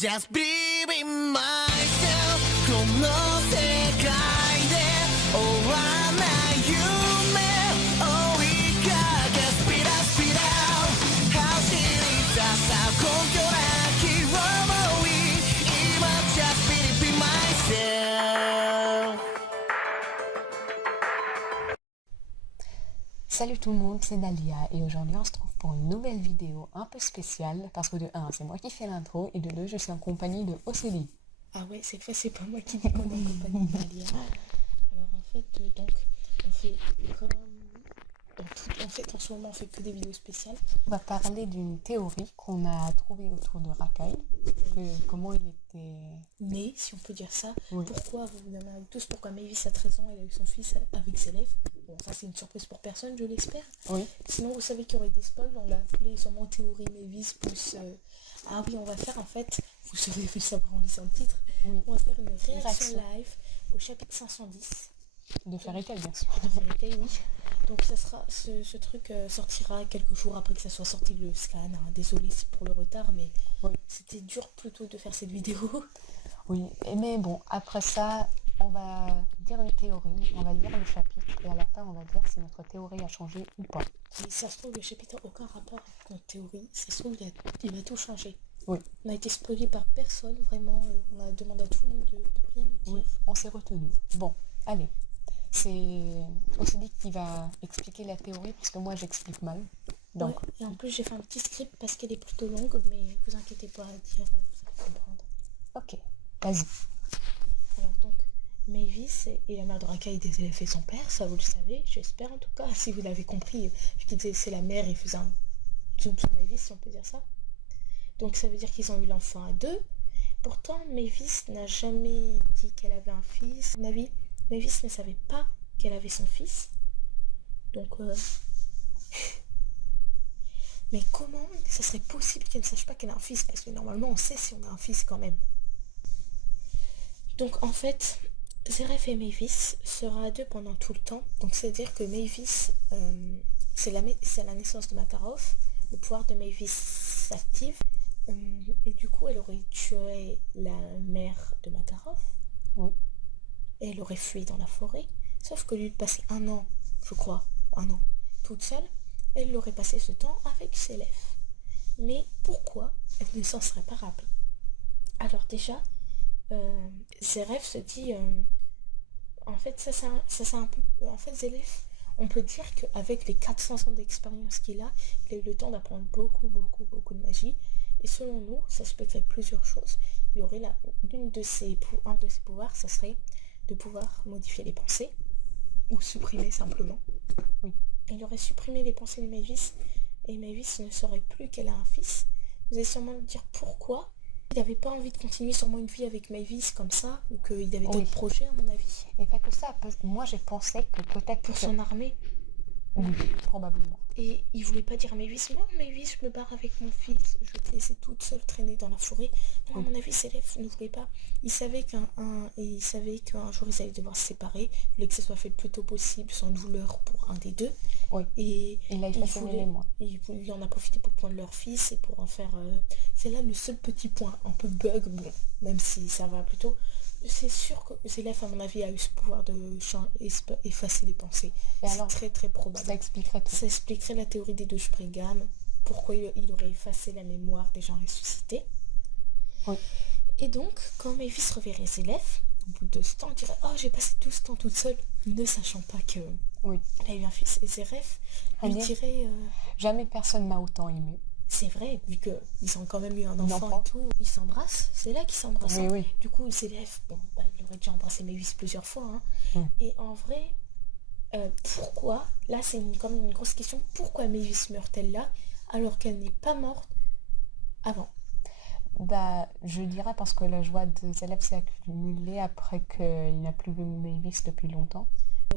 Just believe in myself この世界で終わらない夢追いかけ Speed up, speed out 走り出した根拠なき想い今 Just believe in myself. Salut tout le monde, c'est Nalia et aujourd'hui on se trouve pour une nouvelle vidéo un peu spéciale parce que de 1 c'est moi qui fais l'intro et de 2 je suis en compagnie de OCD. Ah ouais, cette fois c'est pas moi qui dis qu'on est en compagnie de Nalia. Alors en fait, donc on fait comme dans tout, en fait en ce moment on fait que des vidéos spéciales. On va parler d'une théorie qu'on a trouvée autour de Rakai, comment il était né, si on peut dire ça. Oui. Pourquoi, vous vous demandez tous pourquoi Mavis à 13 ans elle a eu son fils avec Zélef. Bon, ça c'est une surprise pour personne, je l'espère. Oui. Sinon vous savez qu'il y aurait des spoils, on l'a appelé sûrement théorie Mavis plus... Ah oui, on va faire en fait, vous savez le savoir en lisant le titre, Oui. on va faire une réaction live au chapitre 510. De Fairy Tail bien sûr. De Fairy Tail, oui. Donc ça sera, ce truc sortira quelques jours après que ça soit sorti le scan. Hein. Désolé pour le retard, mais Oui. c'était dur plutôt de faire cette vidéo. Oui, mais bon, après ça, on va dire une théorie, on va lire le chapitre et à la fin on va dire si notre théorie a changé ou pas. Et ça se trouve, le chapitre n'a aucun rapport avec notre théorie. Ça se trouve, il va tout changer. Oui. On a été spoilé par personne, vraiment. On a demandé à tout le monde de rien dire. Oui, on s'est retenu. Bon, allez. C'est OCD qui va expliquer la théorie parce que moi j'explique mal. Donc, Ouais, et en plus j'ai fait un petit script parce qu'elle est plutôt longue, mais vous inquiétez pas à dire, vous allez comprendre. ok, vas-y. Alors donc, Mavis est la mère de Rakai des élèves et son père, ça vous le savez, j'espère en tout cas, si vous l'avez compris, je disais c'est la mère, il faisait un zoom sur Mavis, si on peut dire ça. Donc ça veut dire qu'ils ont eu l'enfant à deux. Pourtant, Mavis n'a jamais dit qu'elle avait un fils. À mon avis, Mavis ne savait pas qu'elle avait son fils. Donc, mais comment ça serait possible qu'elle ne sache pas qu'elle a un fils? Parce que normalement, on sait si on a un fils quand même. Donc en fait, Zeref et Mavis sera à deux pendant tout le temps. Donc c'est-à-dire que Mavis, c'est la naissance de Makarov. Le pouvoir de Mavis s'active. Et du coup, elle aurait tué la mère de Makarov. Oui. Et elle aurait fui dans la forêt. Sauf que lui de passer 1 an, je crois, 1 an, toute seule, elle aurait passé ce temps avec Zélef. Mais pourquoi elle ne s'en serait pas rappelée? Alors déjà, Zeref se dit, en fait, ça c'est un peu... En fait, Zélef, on peut dire qu'avec les 400 ans d'expérience qu'il a eu le temps d'apprendre beaucoup de magie. Et selon nous, ça expliquerait plusieurs choses. Il y aurait un de ses pouvoirs, ça serait de pouvoir modifier les pensées, ou supprimer simplement. Oui. Il aurait supprimé les pensées de Mavis, et Mavis ne saurait plus qu'elle a un fils. Vous allez sûrement me dire pourquoi. Il n'avait pas envie de continuer sûrement une vie avec Mavis comme ça, ou qu'il avait d'autres projets à mon avis. Et pas que ça, moi j'ai pensé que peut-être... Pour son armée. Oui, probablement. Et il voulait pas dire à Mavis, non Mavis, je me barre avec mon fils, je vais te laisser toute seule traîner dans la forêt. Non, à mon avis, Zélef ne voulait pas. Il savait qu'un jour ils allaient devoir se séparer. Il voulait que ça soit fait le plus tôt possible, sans douleur pour un des deux. Oui. Et il a effacé les mémoires. Il en a profité pour prendre leur fils et pour en faire... C'est là le seul petit point, un peu bug, bon, même si ça va plutôt... C'est sûr que Zélef, à mon avis, a eu ce pouvoir de effacer les pensées. C'est très très probable. Ça expliquerait tout. Ça expliquerait la théorie des deux Spriggan, pourquoi il aurait effacé la mémoire des gens ressuscités. Oui. Et donc, quand Mavis reverrait Zélef, au bout de ce temps, on dirait « Oh, j'ai passé tout ce temps toute seule », ne sachant pas qu'elle a eu un fils. Et Zélef lui dirait... Jamais personne m'a autant aimé. C'est vrai, vu qu'ils ont quand même eu un enfant et tout, ils s'embrassent, c'est là qu'ils s'embrassent. Oui, oui. Du coup, Zélef, bon, il aurait déjà embrassé Mavis plusieurs fois. Hein. Et en vrai, pourquoi, là c'est quand même une grosse question, pourquoi Mavis meurt-elle là, alors qu'elle n'est pas morte avant? Bah, je dirais parce que la joie de Zélef s'est accumulée après qu'il n'a plus vu Mavis depuis longtemps.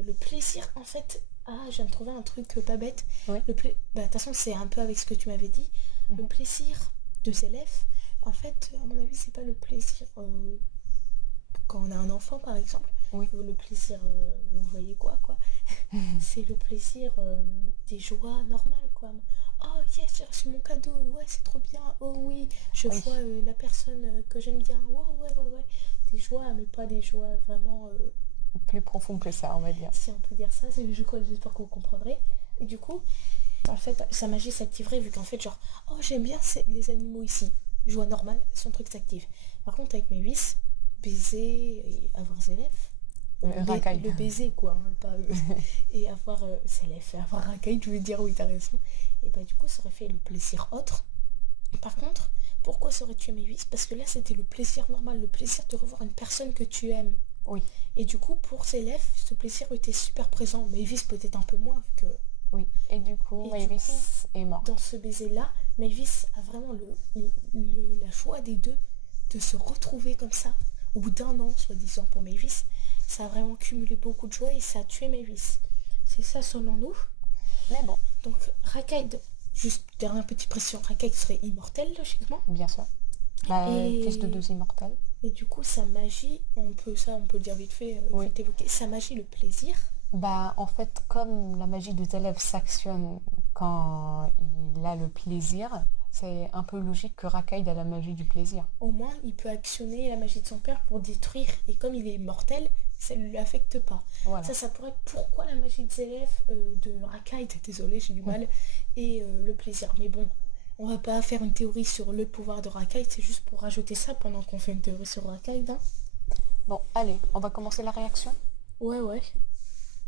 Le plaisir, en fait... Ah, je viens de trouver un truc pas bête. Oui. De toute façon, c'est un peu avec ce que tu m'avais dit. Le plaisir de Zélef, en fait, à mon avis, c'est pas le plaisir quand on a un enfant, par exemple. Oui. Le plaisir, vous voyez quoi. C'est le plaisir des joies normales, quoi. Oh yes, j'ai reçu mon cadeau, ouais, c'est trop bien. Oh oui, je Oui. vois la personne que j'aime bien. Oh, ouais. Des joies, mais pas des joies vraiment, Plus profond que ça, on va dire. si on peut dire ça. J'espère que vous comprendrez. Et du coup, en fait, sa magie s'activerait vu qu'en fait, genre, oh, j'aime bien les animaux ici. Joie normale, son truc s'active. Par contre, avec mes vis, baiser et avoir Zélef, Racaille. le baiser, quoi, hein, pas et avoir Zélef, et avoir racaille, je veux dire, oui, t'as raison. Et bah, du coup, ça aurait fait le plaisir autre. Par contre, pourquoi ça aurait tué mes vis? Parce que là, c'était le plaisir normal, le plaisir de revoir une personne que tu aimes. Oui. Et du coup, pour Zélef, ce plaisir était super présent. Mavis peut-être un peu moins, vu que Oui. Et du coup, Et du Mavis coup, est mort. dans ce baiser-là, Mavis a vraiment la joie des deux de se retrouver comme ça, au bout d'un an, soi-disant pour Mavis. Ça a vraiment cumulé beaucoup de joie et ça a tué Mavis. C'est ça selon nous. Mais bon, Donc Racaille, juste dernière petite pression, Racaille serait immortelle logiquement. bien sûr. Bah, Et- fils de 2 immortels. Et du coup, sa magie, on peut le dire vite fait, Oui. vite évoquer, sa magie, le plaisir. Bah, en fait, comme la magie des élèves s'actionne quand il a le plaisir, c'est un peu logique que Racaille a la magie du plaisir. Au moins, il peut actionner la magie de son père pour détruire. Et comme il est mortel, ça ne l'affecte pas. Voilà. Ça pourrait être pourquoi la magie de Zélef, de Rakai, désolé, j'ai du mal, et le plaisir. Mais bon, on va pas faire une théorie sur le pouvoir de Rakai, c'est juste pour rajouter ça pendant qu'on fait une théorie sur Rakai, hein. Bon, allez, on va commencer la réaction. Ouais.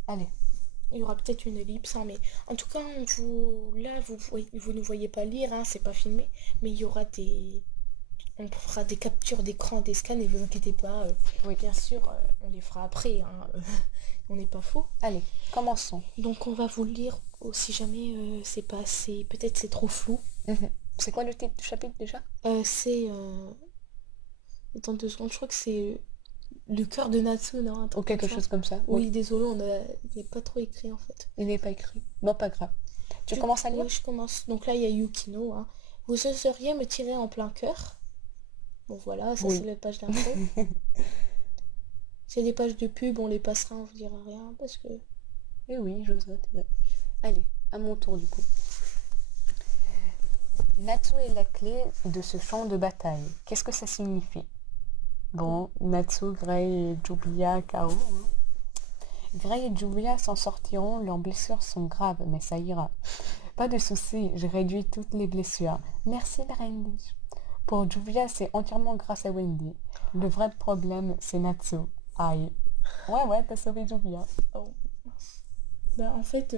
Allez. Il y aura peut-être une ellipse, hein, mais en tout cas, vous ne voyez pas lire, hein, c'est pas filmé, mais il y aura on fera des captures d'écran, des scans, et vous inquiétez pas, Oui. bien sûr, on les fera après, hein, on n'est pas fou. Allez, commençons. Donc on va vous le lire, si jamais c'est pas assez, peut-être c'est trop flou. C'est quoi le titre du chapitre déjà? C'est... Attends 2 secondes, je crois que c'est le cœur de Natsu, non? Un Ou truc quelque comme ça. chose comme ça. Oui, désolé, il n'est pas trop écrit en fait. Il n'est pas écrit. Bon, pas grave. Tu commences à lire? Oui, je commence. Donc là, il y a Yukino, hein. Vous oseriez me tirer en plein cœur? Bon voilà, ça Oui. c'est la page d'intro. C'est les pages de pub, on les passera, on vous dira rien parce que... Eh oui, j'oserais. Allez, à mon tour du coup. Natsu est la clé de ce champ de bataille. Qu'est-ce que ça signifie? Bon, Natsu, Grey et Julia KO. Grey et Julia s'en sortiront, leurs blessures sont graves, mais ça ira. Pas de soucis, j'ai réduit toutes les blessures. Merci Brandy. Pour Julia, c'est entièrement grâce à Wendy. Le vrai problème, c'est Natsu. Aïe. Ouais, t'as sauvé Julia. Oh, mince. Bah en fait,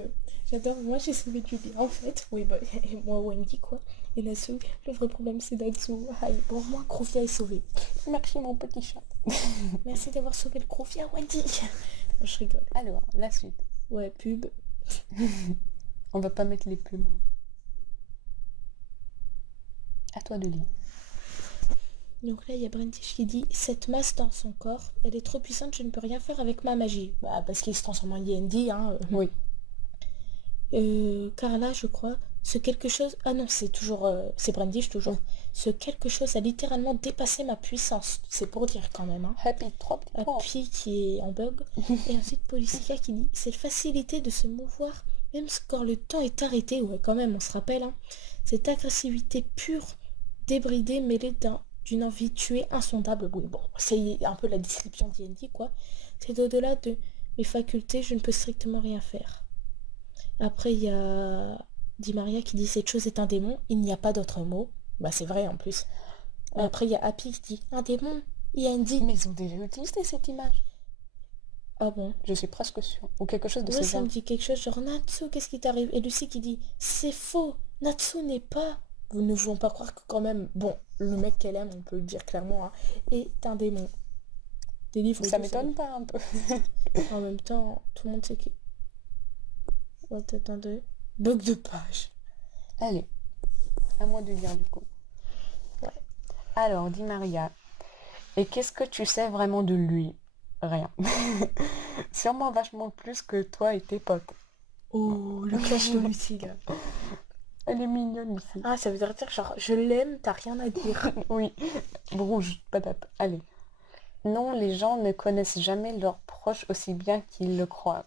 j'adore, moi j'ai sauvé Julia en fait. Oui, bah, et moi Wendy quoi. Et Natsu, le vrai problème c'est Natsu. Aïe, bon, moi Crofia est sauvé. Merci mon petit chat. Merci d'avoir sauvé le Crofia, Wendy. Je rigole. Alors, la suite. Ouais, pub. On va pas mettre les pubs. À toi de lire. Donc là, il y a Brentish qui dit: cette masse dans son corps, elle est trop puissante, je ne peux rien faire avec ma magie. Bah, parce qu'il se transforme en D&D, hein. Oui. Carla, je crois, ce quelque chose... Ah non, c'est toujours... c'est Brandish, toujours. Ce quelque chose a littéralement dépassé ma puissance. C'est pour dire quand même, hein. Happy, 3 petits points. Happy qui est en bug. Et ensuite Policia qui dit: cette facilité de se mouvoir, même quand le temps est arrêté, ouais quand même, on se rappelle, hein. Cette agressivité pure, débridée, mêlée d'une envie tuée insondable. Oui, bon, c'est un peu la description d'D&D, quoi. C'est au-delà de mes facultés, je ne peux strictement rien faire. Après, il y a Di Maria qui dit: cette chose est un démon, il n'y a pas d'autre mot. Bah, c'est vrai en plus. Ouais. Après, il y a Happy qui dit: un démon, il y a Andy. Mais ils ont déjà utilisé cette image. Ah bon? Je suis presque sûre. Ou quelque chose de Ouais, ce ça genre. me dit quelque chose, genre Natsu, qu'est-ce qui t'arrive? Et Lucie qui dit: c'est faux, Natsu n'est pas... Nous ne voulons pas croire que quand même, bon, le mec qu'elle aime, on peut le dire clairement, hein, est un démon. Des livres... Ça m'étonne pas un peu. En même temps, tout le monde sait que... Ouais, attendez. Bug de page. Allez, à moi de lire du coup. Ouais. Alors, dit Maria, et qu'est-ce que tu sais vraiment de lui? Rien. Sûrement vachement plus que toi et tes potes. Oh, le cache de Lucie, là. Elle est mignonne ici. Ah, ça veut dire genre, je l'aime, t'as rien à dire. Oui, rouge, patate. Allez. Non, les gens ne connaissent jamais leurs proches aussi bien qu'ils le croient.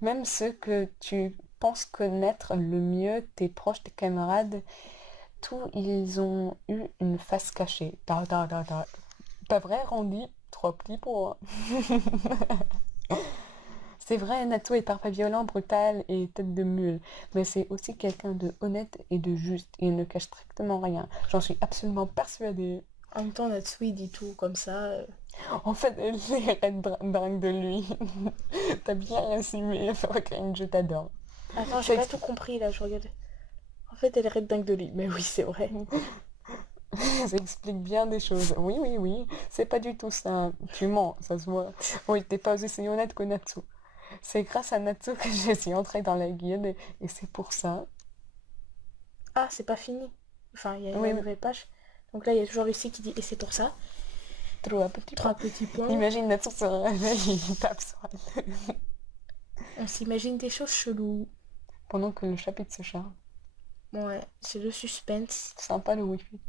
Même ceux que tu penses connaître le mieux, tes proches, tes camarades, tous ils ont eu une face cachée. Ta, ta, ta, ta. Pas vrai, Randy? Trop petit pour moi. C'est vrai, Natsu est parfois violent, brutal et tête de mule, mais c'est aussi quelqu'un de honnête et de juste. Il ne cache strictement rien. J'en suis absolument persuadée. En même temps, Natsu, il dit tout comme ça. En fait, elle est dingue de lui. T'as bien résumé, Furkane, je t'adore. Attends, j'ai pas tout compris là, je regarde. En fait, elle est dingue de lui. Mais oui, c'est vrai. Ça explique bien des choses. Oui, oui, oui. C'est pas du tout ça. Tu mens, ça se voit. Oui, t'es pas aussi honnête que Natsu. C'est grâce à Natsu que je suis entrée dans la guilde et c'est pour ça. Ah, c'est pas fini. Enfin, il y a Oui, une oui. nouvelle page. Donc là, il y a toujours Lucie qui dit et c'est pour ça. Trois petits Trois points. petits points. Imagine Natsu se réveille, il tape sur elle. On s'imagine des choses cheloues. Pendant que le chapitre se charge. Ouais, c'est le suspense. Sympa le wifi.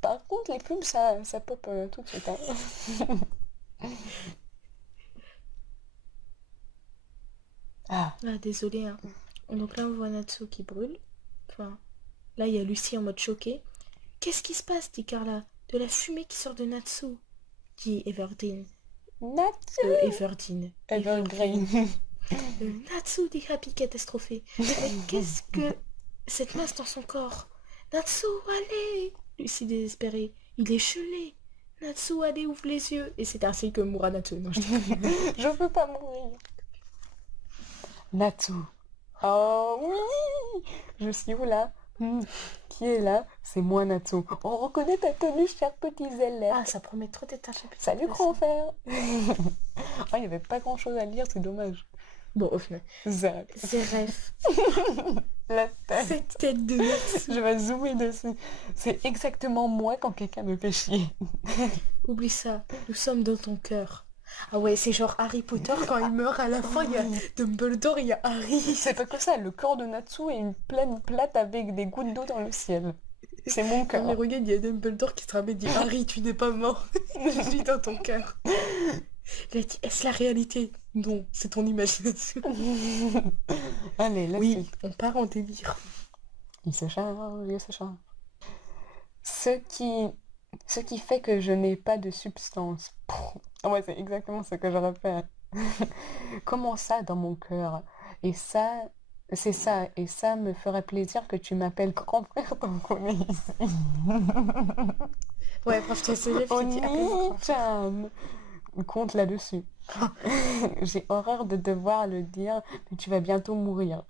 Par contre, les pubs, ça pop tout de suite. Hein. Ah, Ah, désolé. Hein. Donc là, on voit Natsu qui brûle. Enfin, là, il y a Lucie en mode choquée. Qu'est-ce qui se passe, dit Carla. De la fumée qui sort de Natsu, dit Everdeen. Natsu Everdeen. Evergreen. Natsu, dit Happy catastrophé. Mais qu'est-ce que cette masse dans son corps? Natsu, allez! Lucie désespérée. Il est gelé. Natsu, allez, ouvre les yeux. Et c'est ainsi que mourra Natsu. Non, je déconne. Je veux pas mourir. Natsu. Oh oui. Je suis où là? Qui est là? C'est moi Natsu. On reconnaît ta tenue, chers petits élèves. Ah, ça promet trop d'être un chapitre. Salut grand frère. Oh, il n'y avait pas grand chose à lire, c'est dommage. Bon, au final. Zach. C'est rêve. La tête. Cette tête de Natsu. Je vais zoomer dessus. C'est exactement moi quand quelqu'un me fait chier. Oublie ça. Nous sommes dans ton cœur. Ah ouais, c'est genre Harry Potter quand il meurt à la fin, il y a Dumbledore, il y a Harry. C'est pas que ça, le corps de Natsu est une plaine plate avec des gouttes d'eau dans le ciel. C'est mon Non cœur. mais regarde, il y a Dumbledore qui se ramène et dit Harry, tu n'es pas mort. Je suis dans ton cœur. Il a dit, est-ce la réalité? Non, c'est ton imagination. Allez, la Oui, suite. on part en délire. Il se charge, il se charge. Ce qui fait que je n'ai pas de substance. Ah ouais, c'est exactement ce que j'aurais fait. Comment ça dans mon cœur? Et ça, c'est ça. Et ça me ferait plaisir que tu m'appelles grand frère tant qu'on est ici. Ouais, franchement, c'est le qui dit appelle-moi. Oni-chan. Compte là-dessus. J'ai horreur de devoir le dire, mais tu vas bientôt mourir.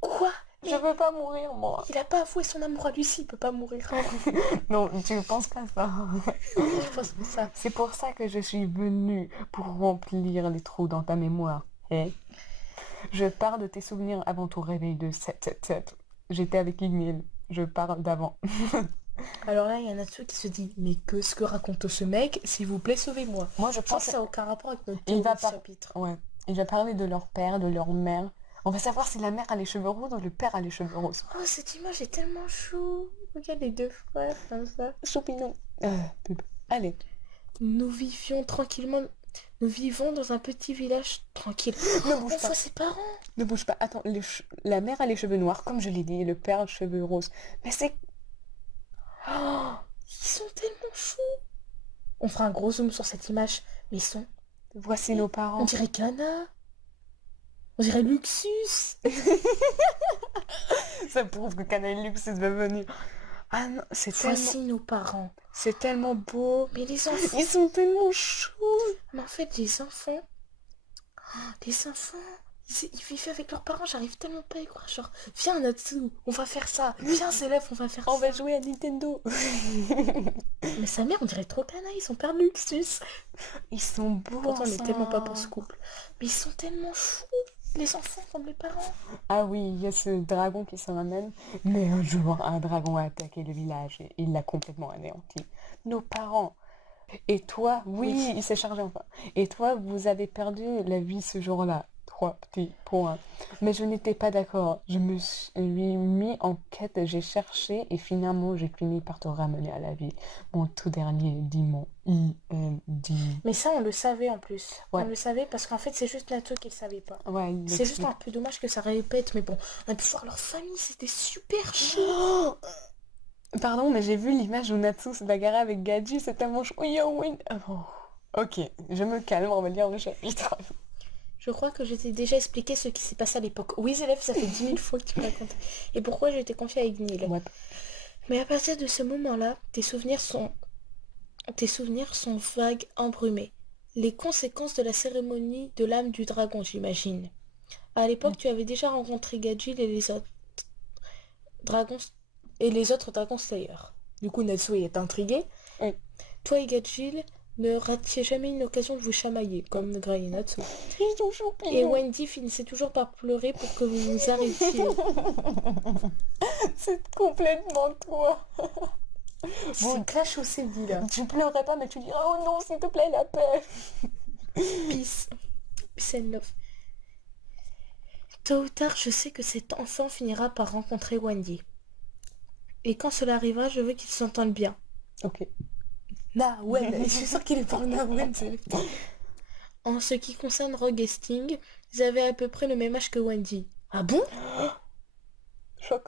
Quoi? Je veux pas mourir, moi. Il a pas avoué son amour à Lucie, il peut pas mourir. Non, tu penses pas ça. Je pense que ça. C'est pour ça que je suis venue, pour remplir les trous dans ta mémoire. Je parle de tes souvenirs avant ton réveil de 7-7-7. J'étais avec Igmil. Je parle d'avant. Alors là, il y a Natsu qui se dit, mais que ce que raconte ce mec, s'il vous plaît, sauvez-moi. Moi, je Je pense pense que ça n'a aucun rapport avec notre Il va théorie de par- chapitre. Ouais. Il va parler de leur père, de leur mère. On va savoir si la mère a les cheveux roses ou le père a les cheveux roses. Oh, cette image est tellement chou. Regarde les deux frères comme ça. Choupinou. Pub. Allez. Nous vivions tranquillement. Nous vivons dans un petit village tranquille. Ne bouge On pas. voit ses parents. Ne bouge pas. Attends, la mère a les cheveux noirs, comme je l'ai dit, et le père a les cheveux roses. Mais c'est... Oh, ils sont tellement choux. On fera un gros zoom sur cette image. Mais ils sont... Voici nos On parents. dirait Kana. On dirait Luxus. Ça prouve que Canal Luxus va venir. Ah non, Voici nos parents. c'est tellement beau. Mais les enfants... Ils sont tellement choux. Mais en fait, les enfants... Ils vivent avec leurs parents, j'arrive tellement pas à y croire. Genre, viens Natsu, on va faire ça. Viens Célèbre, on va faire On ça. va jouer à Nintendo. Mais sa mère, on dirait trop Kana, son père Luxus. Ils sont beaux. Pourtant, on est tellement pas pour ensemble. ce couple. Mais ils sont tellement fous, les enfants comme les parents. Ah oui, il y a ce dragon qui se ramène. Mais un jour, un dragon a attaqué le village et il l'a complètement anéanti. Nos parents. Et toi, oui, Oui. il s'est chargé enfin. Et toi, vous avez perdu la vie ce jour-là. 3 petits points. Mais je n'étais pas d'accord. Je me suis mis en quête, j'ai cherché et finalement j'ai fini par te ramener à la vie. Mon tout dernier démon, IND. Mais ça, on le savait en plus. Ouais. On le savait parce qu'en fait, c'est juste Natsu qui le savait pas. Ouais, C'est juste un peu dommage que ça répète, mais bon, on a pu voir leur famille, c'était super chaud. Pardon, mais j'ai vu l'image où Natsu se bagarrait avec Gaji, c'est tellement chaud. Yo, win. Oh. Ok, je me calme, on va lire le chapitre. Je crois que je t'ai déjà expliqué ce qui s'est passé à l'époque. Oui, élève, ça fait 10 000 fois que tu me racontes. Et pourquoi je t'ai confié à Ignil. Ouais. Mais à partir de ce moment-là, tes souvenirs sont vagues, embrumés. Les conséquences de la cérémonie de l'âme du dragon, j'imagine. À l'époque, tu avais déjà rencontré Gajil et les autres dragons Slayer. Du coup, Natsu est intrigué. Oui. Toi et Gajil ne ratiez jamais une occasion de vous chamailler, comme Gray et Natsu. Et Wendy finissait toujours par pleurer pour que vous vous arrêtiez. C'est complètement toi. C'est Clash au CD, là. Tu pleurais pas, mais tu dis oh non, s'il te plaît, la paix. Peace. Peace and love. Tôt ou tard, je sais que cet enfant finira par rencontrer Wendy. Et quand cela arrivera, je veux qu'ils s'entendent bien. Ok. Je suis sûre qu'il est pour Nawen. En ce qui concerne Rogue et Sting, ils avaient à peu près le même âge que Wendy. Ah bon? Choc.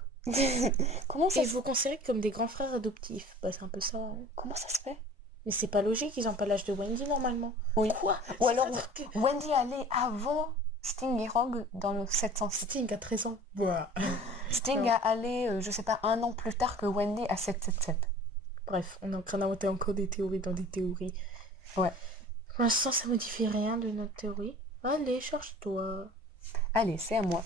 Comment ça Et vous considérez comme des grands frères adoptifs. Bah c'est un peu ça. Hein. Comment ça se fait? Mais c'est pas logique, ils ont pas l'âge de Wendy normalement. Oui. Quoi? Ou alors Wendy allait avant Sting et Rogue dans le 707. Sting a 13 ans. Sting Non. a allé, je sais pas, 1 an plus tard que Wendy à 777. Bref, on est en train d'inventer encore des théories dans des théories. Ouais. Pour l'instant, ça modifie rien de notre théorie. Allez, cherche-toi. Allez, c'est à moi.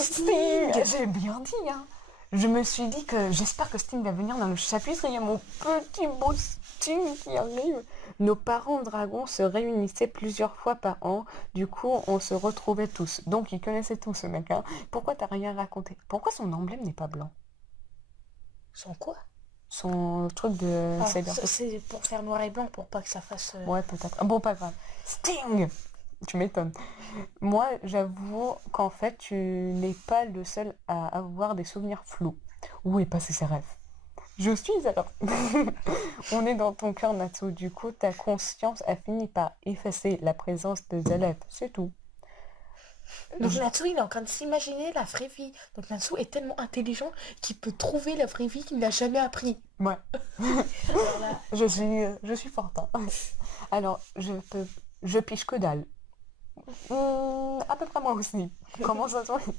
Sting! J'ai bien dit, hein. Je me suis dit que j'espère que Sting va venir dans le chapitre. Il y a mon petit beau Sting qui arrive. Nos parents dragons se réunissaient plusieurs fois par an. Du coup, on se retrouvait tous. Donc, ils connaissaient tous ce mec. Hein. Pourquoi t'as rien raconté? Pourquoi son emblème n'est pas blanc? Sans quoi? Son truc de Ah, Cyberpunk. c'est pour faire noir et blanc, pour pas que ça fasse... Ouais, peut-être. Ah, bon, pas grave. Sting! Tu m'étonnes. Moi, j'avoue qu'en fait, tu n'es pas le seul à avoir des souvenirs flous. Où est passé ses rêves? Je suis alors. On est dans ton cœur, Natsu. Du coup, ta conscience a fini par effacer la présence de Zalef. C'est tout. Donc Natsu, il est en train de s'imaginer la vraie vie. Donc Natsu est tellement intelligent qu'il peut trouver la vraie vie qu'il n'a jamais appris. Ouais. Alors là, Je suis forte. Hein. Alors, je piche que dalle. À peu près moi aussi. Comment ça se fait?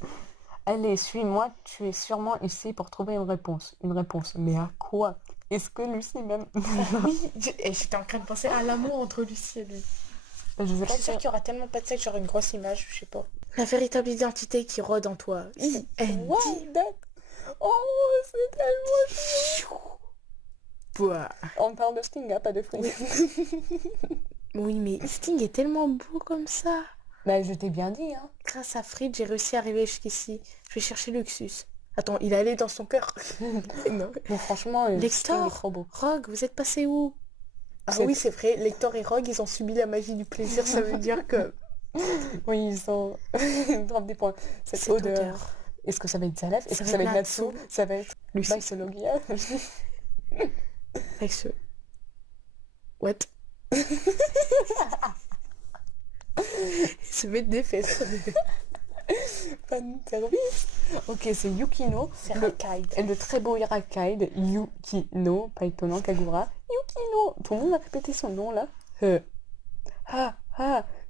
Allez, suis-moi, tu es sûrement ici pour trouver une réponse. Une réponse. Mais à quoi? Est-ce que Lucie même... oui, j'étais en train de penser à l'amour entre Lucie et lui. Je sais Je pas suis sûre qu'il y aura tellement pas de sexe, genre une grosse image, je sais pas. La véritable identité qui rôde en toi. I-N-D. Wow, oh, c'est tellement chou. Bah. On parle de Sting, hein, pas de Free. Oui, mais Sting est tellement beau comme ça. Bah, je t'ai bien dit, hein. Grâce à Fried, j'ai réussi à arriver jusqu'ici. Je vais chercher Luxus. Attends, il est allé dans son cœur. Non. Bon, franchement, Sting est Lector, trop beau. Rogue, vous êtes passé où? Ah C'est- oui, c'est vrai, Lector et Rogue, ils ont subi la magie du plaisir, ça veut dire que... Oui, ils sont... Ils drop des points. Cette Cette odeur. odeur. Est-ce que ça va être Zalef? Est-ce Ça que va ça va être être Natsu? Natsu. Ça va être Lucie. Baisologia? Avec ce... What? Se mettre des fesses. Fan service. Ok, c'est Yukino. C'est Le- Rakaid. Et le très beau Irakaid, Yukino, pas étonnant, Kagura. Yukino! Tout le monde a répété son nom là.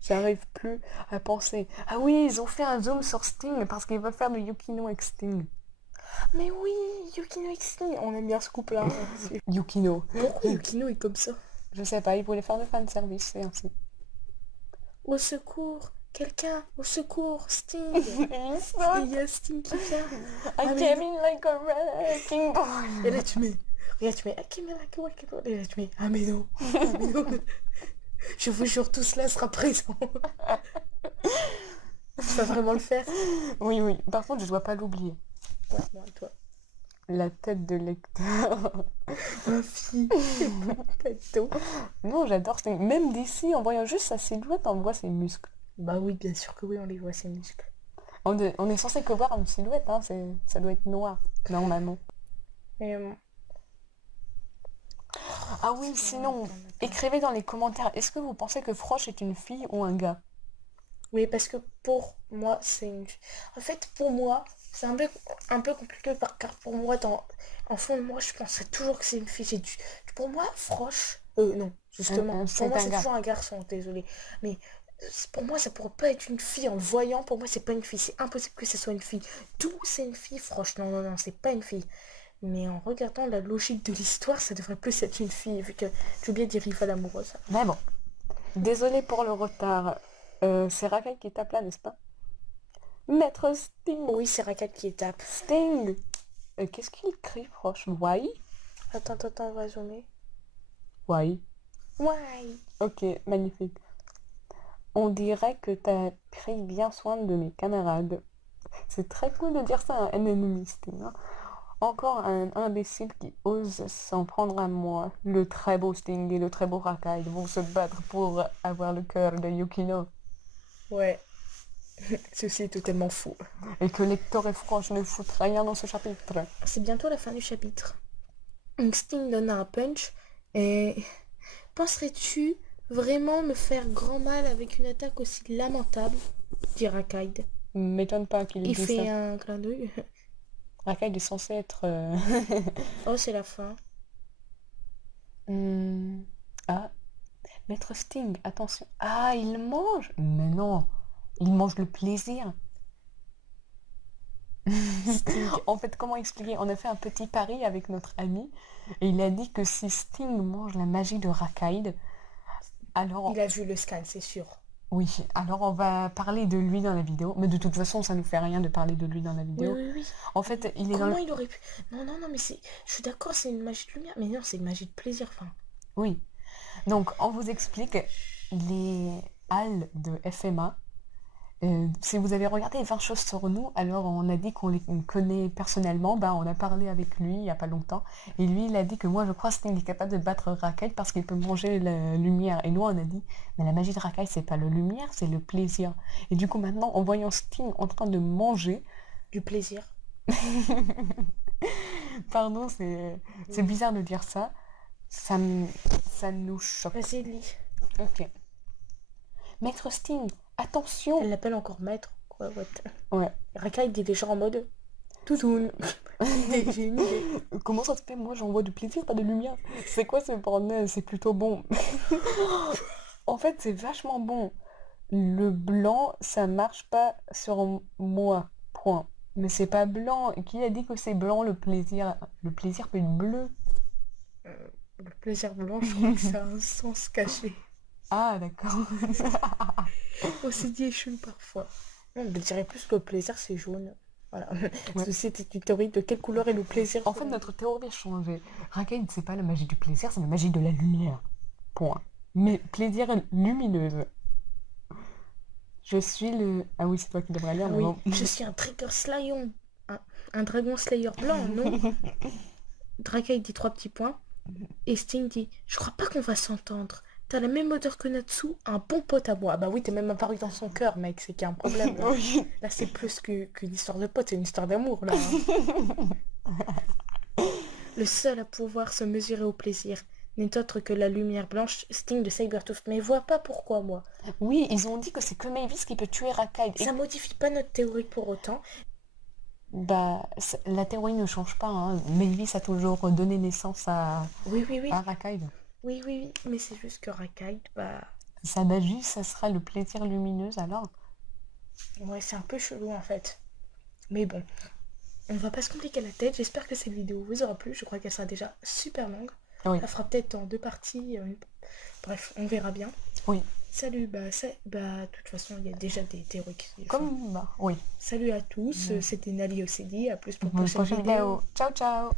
J'arrive plus à penser. Ah oui, ils ont fait un zoom sur Sting parce qu'ils veulent faire de Yukino avec Sting. Mais oui, Yukino et Sting, on aime bien ce couple-là. Yukino. Pourquoi Yukino est comme ça? Je sais pas, ils voulaient faire de fanservice, c'est ainsi. Au secours, quelqu'un, au secours, Sting. Et il y a Sting qui vient. I mais- came in like a wrecking ball. Et là tu mets, regarde tu mets, I came like a wrecking ball. Et là tu mets, ah mais non, ah mais non. Je vous jure, tout cela sera présent. Tu vas vraiment le faire? Oui, oui. Par contre, je dois pas l'oublier. Ouais, moi et toi. La tête de lecteur. Ma fille, cadeau. Non, j'adore Sting. Même d'ici, en voyant juste sa silhouette, on voit ses muscles. Bah oui, bien sûr que oui, on les voit, ces muscles. On est censé que voir une silhouette, hein, ça doit être noir, normalement. Et, Ah oui, sinon, écrivez dans les commentaires, est-ce que vous pensez que Frosh est une fille ou un gars? oui, parce que pour moi, c'est une... En fait, pour moi, c'est un peu compliqué car pour moi, en fond de moi, je penserais toujours que c'est une fille. Pour moi, Frosh... non, justement. Pour C'est moi, un c'est gars. toujours un garçon, désolé. Mais pour moi, ça pourrait pas être une fille. En le voyant, pour moi, c'est pas une fille. C'est impossible que ce soit une fille. D'où c'est une fille, Frosh. Non, non, non, c'est pas une fille. Mais en regardant la logique de l'histoire, ça devrait plus être une fille, vu que j'ai oublié de dire rival amoureuse. Mais bon, désolé pour le retard. C'est Raquel qui tape là, n'est-ce pas? Maître Sting. Oui, c'est Raquel qui tape. Sting. Qu'est-ce qu'il écrit, Frosh? Why? Attends, on va zoomer. Why? Ouais. Ok, magnifique. On dirait que t'as pris bien soin de mes camarades. C'est très cool de dire ça à un ennemi, Sting, hein. Encore un imbécile qui ose s'en prendre à moi. Le très beau Sting et le très beau Rakai vont se battre pour avoir le cœur de Yukino. Ouais. Ceci est totalement faux. Et que Lector et Frosh ne foutent rien dans ce chapitre. C'est bientôt la fin du chapitre. Donc Sting donne un punch. Et penserais-tu vraiment me faire grand mal avec une attaque aussi lamentable? Dit Rakaid. M'étonne pas qu'il Il dise fait ça. un clin d'œil. Rakai est censé être... Oh, c'est la fin. Ah, Maître Sting, attention. Ah, il mange. Mais non, il mange le plaisir. Sting. En fait, comment expliquer? On a fait un petit pari avec notre ami et il a dit que si Sting mange la magie de Rakaid, alors Il a vu le scan, c'est sûr. oui, alors on va parler de lui dans la vidéo. Mais de toute façon, ça nous fait rien de parler de lui dans la Oui, vidéo. oui, oui. En fait, il est dans Comment le... il aurait pu... Non, non, non, mais c'est... Je suis d'accord, c'est une magie de lumière. Mais non, c'est une magie de plaisir. Enfin, Oui. Donc, on vous explique les halles de FMA. Si vous avez regardé 20 choses sur nous, alors on a dit qu'on les connaît personnellement. Ben, on a parlé avec lui il n'y a pas longtemps. Et lui, il a dit que moi, je crois que Sting est capable de battre Rakai parce qu'il peut manger la lumière. Et nous, on a dit, mais la magie de Rakai, c'est pas la lumière, c'est le plaisir. Et du coup, maintenant, en voyant Sting en train de manger, du plaisir. pardon, c'est bizarre de dire ça. Ça nous choque. Vas-y, lis. Ok. Maître Sting, attention! Elle l'appelle encore maître. Quoi, what? Ouais. Rakaid est déjà en mode... Toutoun. J'ai une idée. Comment ça se fait? Moi, j'en vois du plaisir, pas de lumière. C'est quoi ce bordel? C'est plutôt bon. En fait, c'est vachement bon. Le blanc, ça marche pas sur moi. Point. Mais c'est pas blanc. Qui a dit que c'est blanc le plaisir? Le plaisir peut être bleu. Le plaisir blanc, je crois que ça a un sens caché. Ah, d'accord. On s'est dit échoué parfois. Non, je dirais plus que le plaisir, c'est jaune. Voilà. Ouais. Ceci était une théorie de quelle couleur est le plaisir. En fait, notre théorie a changé. Raquel, c'est pas la magie du plaisir, c'est la magie de la lumière. Point. Mais plaisir lumineuse. Je suis le... Ah oui, c'est toi qui devrais lire, mais Oui, bon. je suis un Trigger Slayon. Un dragon slayer blanc, non? Draka, il dit 3 petits points. Et Sting dit, je crois pas qu'on va s'entendre. T'as la même odeur que Natsu, un bon pote à moi. Ah bah oui, t'es même apparu dans son cœur, mec, c'est qu'il y a un problème. Là, Oui. là c'est plus qu'une histoire de pote, c'est une histoire d'amour, là. Le seul à pouvoir se mesurer au plaisir n'est autre que la lumière blanche Sting de Sabertooth. Mais vois pas pourquoi, moi. Oui, ils ont dit que c'est que Mavis qui peut tuer Rakai. Et Ça modifie pas notre théorie pour autant. bah, la théorie ne change pas, hein. Mavis a toujours donné naissance à Oui, oui, oui. Rakai. Oui, oui, oui. Mais c'est juste que Rakaid, bah... Sa magie, ça sera le plaisir lumineuse alors. Ouais, c'est un peu chelou, en fait. Mais bon. On va pas se compliquer la tête. J'espère que cette vidéo vous aura plu. Je crois qu'elle sera déjà super longue. Oui. Ça fera peut-être en 2 parties. Bref, on verra bien. Oui. Salut, de toute façon, il y a déjà des théories qui... Comme... Bah, oui. Salut à tous, c'était Nali Ocedi, à plus pour une Bonne prochaine vidéo. vidéo. Ciao, ciao.